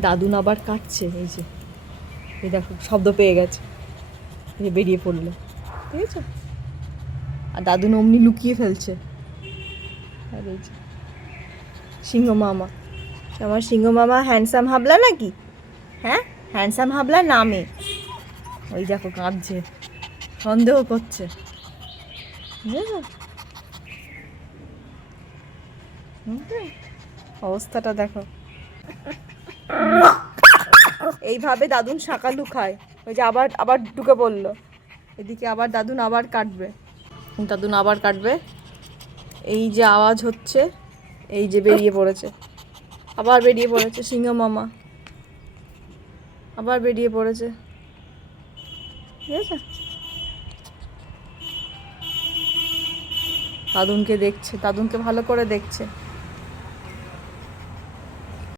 দাদুন আবার কাটছে, এই যে। এই দেখো, শব্দ পেয়ে গেছে। এই যে বেরিয়ে পড়ল। ঠিক আছে আর দাদুন অমনি লুকিয়ে ফেলছে। আর এই যে, সিংহ মামা। আমার সিংহ মামা হ্যান্ডসাম হাবলা নাকি? হ্যাঁ? হ্যান্ডসাম হাবলা নামে। ওই দেখো, কাঁদছে। সন্দেহ করছে। অবস্থাটা দেখো। এইভাবে দাদুন শাকালু খায়। ওই যে আবার আবার ঢুকে পড়ল। এদিকে আবার দাদুন আবার কাটবে। দাদুন আবার কাটবে। এই যে আওয়াজ হচ্ছে, এই যে বেরিয়ে পড়েছে। আবার বেরিয়ে পড়েছে সিংহ মামা। আবার বেরিয়ে পড়েছে। ঠিক আছে দাদুনকে দেখছে, দাদুনকে ভালো করে দেখছে।